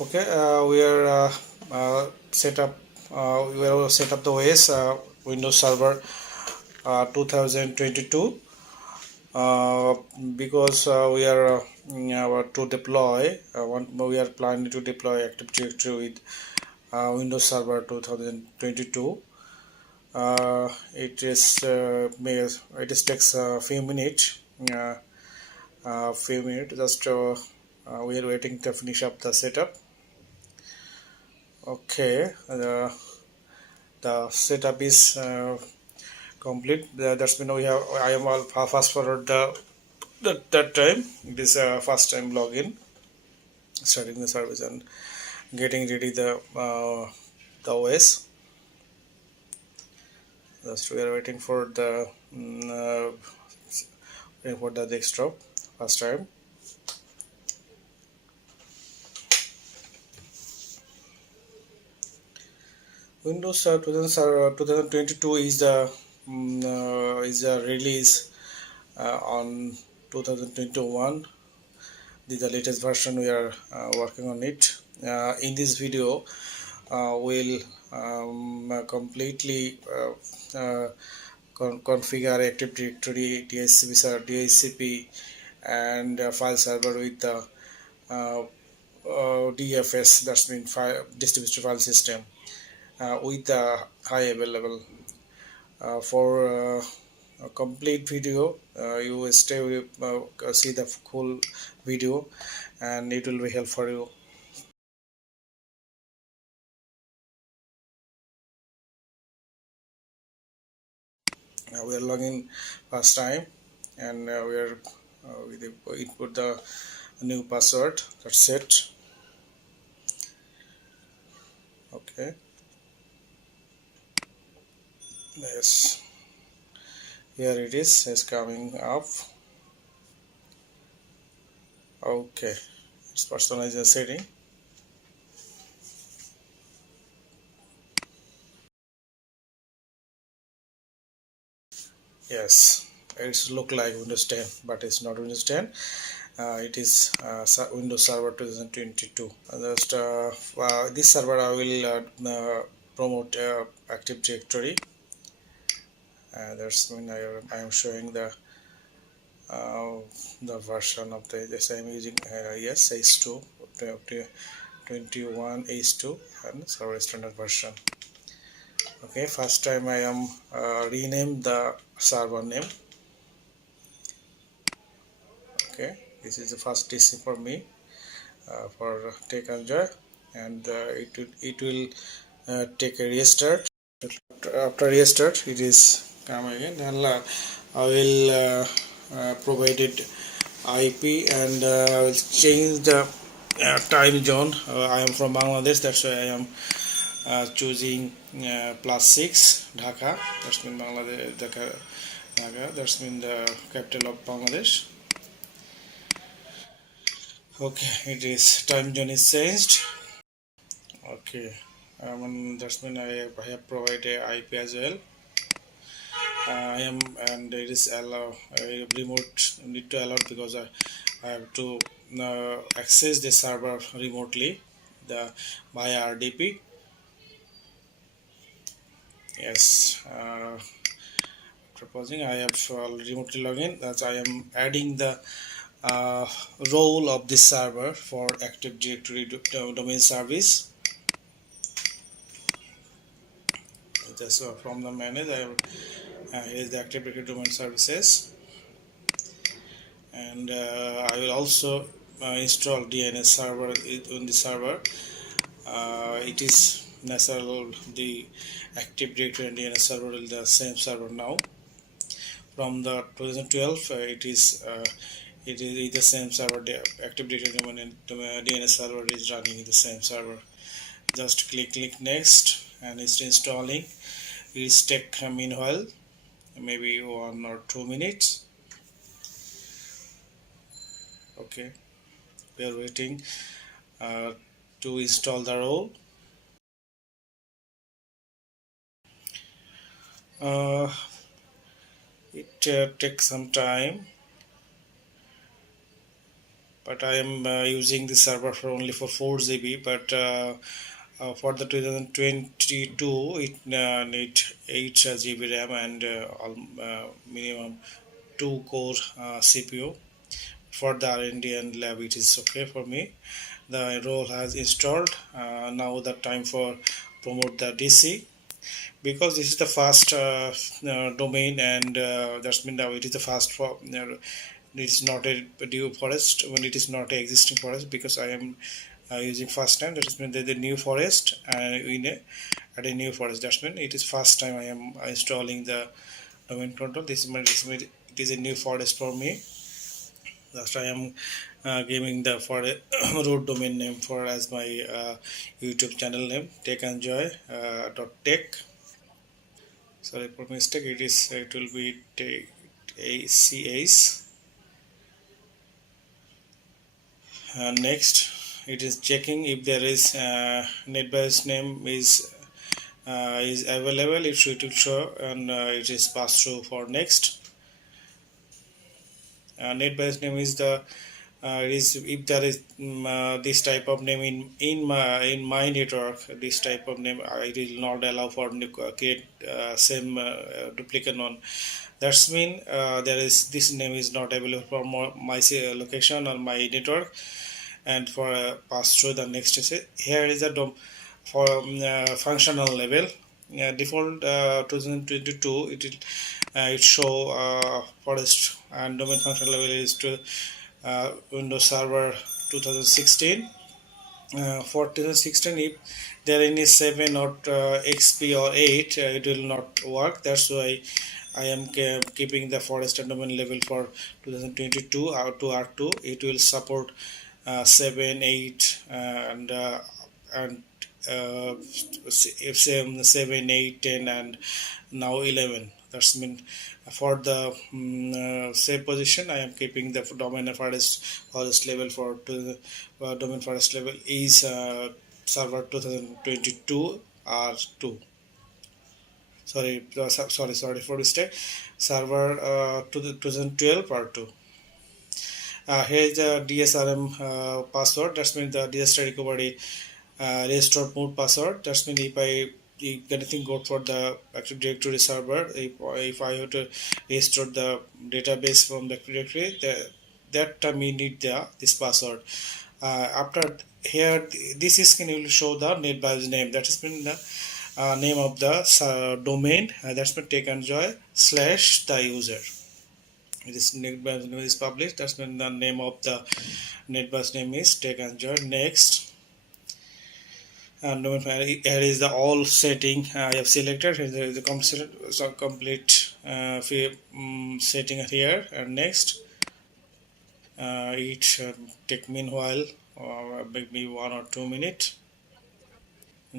Okay, we are set up the OS Windows Server 2022 uh, because to deploy we are planning to deploy Active Directory with Windows Server 2022. It is takes a few minutes. Just we are waiting to finish up the setup. Okay, the setup is complete. That's mean we have. I am all fast forward that time. This first time login, starting the service and getting ready the OS. Just we are waiting for the desktop first time. Windows 2022 is the release on 2021. This is the latest version. We are working on it. In this video, we'll completely configure Active Directory, DHCP, and file server with the DFS. That's mean file distributed file system with the high available. For a complete video, you will see the whole video, and it will be helpful for you. We are logging first time, and we input the new password. That's it. Okay. Yes. Here it is. It's coming up. Okay. It's personalized setting. Yes. It's look like Windows 10, but it's not Windows 10. It is Windows Server 2022. This server I will promote Active Directory. That's when I am showing uh, the version of this I am using. Yes, Ace2 21 Ace2 and server standard version. Okay, first time I am rename the server name. Okay, this is the first DC for me for take enjoy, and it will take a restart. After restart, it is come again. Then I will provide it IP, and I will change the time zone. I am from Bangladesh, that's why I am choosing +6 Dhaka. That's mean Bangladesh Dhaka. That's mean the capital of Bangladesh. Okay, it is time zone is changed. Okay, that's mean I have provided IP as well. I am, and it is allow remote need to allow because I have to access the server remotely the via RDP. Yes, proposing I have remotely login. That I am adding the uh, role of this server for Active Directory domain service. Just from the manage, I have here is the Active Directory domain services, and I will also install DNS server on the server. It is necessary the Active Directory and DNS server is the same server now. From the 2012, it is the same server. The Active Directory domain and DNS server is running in the same server. Just click next, and it's installing. It's take meanwhile maybe 1 or 2 minutes. Okay, we are waiting uh, to install the role. Uh, it takes some time. but I am using this server for only for 4 GB, but for the 2022 it need 8 GB RAM and minimum 2 core CPU. For the R&D and lab it is okay for me. The role has installed. Now the time for promote the DC, because this is the fast domain, and that's mean now it is the fast for it is not a new forest when it is not a existing forest, because I am using first time. That is mean the new forest at a new forest. That's mean it is first time I am installing the domain control. It is a new forest for me. That's I am giving the for a root domain name for as my YouTube channel name, Take Enjoy dot tech. Sorry for mistake. It will be ACAs. Next, it is checking if there is NetBIOS name is available. It will show, and it is passed through for next. NetBIOS name is the is if there is this type of name in my network, this type of name I will not allow for create same duplicate one. That's mean there is this name is not available for my location or my network, and for pass through the next is here is a for functional level. Default 2022 it show forest, and domain function level is to Windows Server 2016. For 2016, if there any 7 or XP or 8, it will not work. That's why I am keeping the forest and domain level for 2022 to R2. It will support 7, 8, and if 7, 8, 10, and now 11. That's mean for the save position I am keeping the domain forest level for to domain forest level is server 2022 R2. Sorry for mistake. Server to the 2012 R2. Here is the DSRM password. That means the disaster recovery restore mode password. That means if anything go for the Active Directory server, if I have to restore the database from the directory, that time we need this password. After here, this is can will show the NetBIOS name. That has been the name of the domain. That's been Take Enjoy / the user. This NetBIOS name is published. That's been the name of the NetBIOS name is Take Enjoy. Next. And here is the all setting I have selected. Here is the complete setting here. And next, it should take meanwhile maybe 1 or 2 minutes.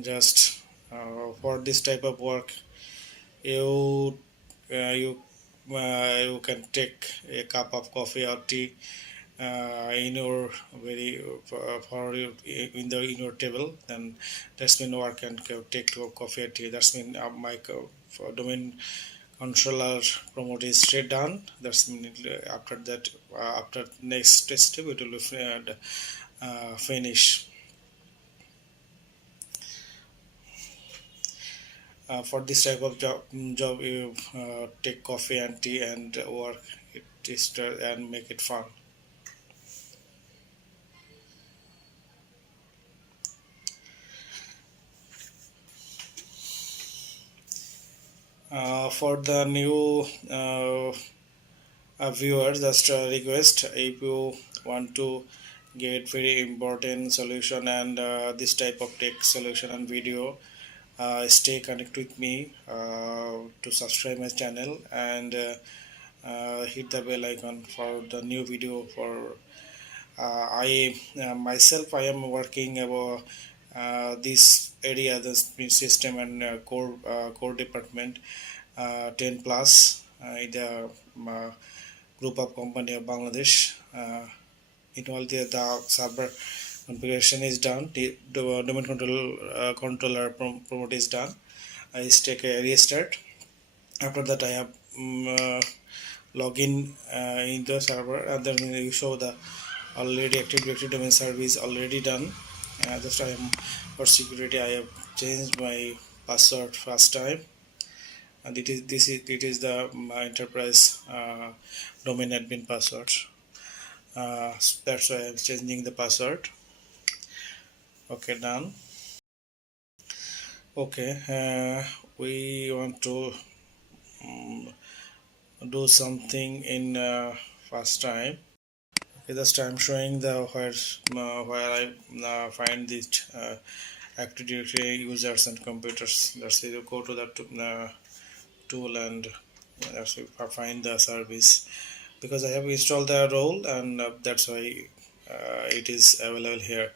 Just for this type of work, you you can take a cup of coffee or tea in your very for in your table. Then that's when work and take to coffee or tea. That's mean my for domain controller promote is straight done. That's mean after that after next step it will be finish. For this type of job you take coffee and tea and work it is and make it fun. For the new viewers, just a request, if you want to get very important solution and this type of tech solution and video, stay connected with me to subscribe my channel and hit the bell icon for the new video. For I myself I am working about this area, the system and core department 10 plus in the group of company of Bangladesh. In all the server configuration is done, the domain controller promote is done. I just take a restart. After that I have login in the server, and then you show the already Active Directory domain service already done. Just I am for security I have changed my password first time, and it is the enterprise domain admin password. That's why I'm changing the password. Okay, done. Okay, we want to um, do something in first time. Okay, just I'm showing the where I find this Active Directory users and computers. Let's say you go to that tool and let's say find the service, because I have installed the role, and that's why it is available here.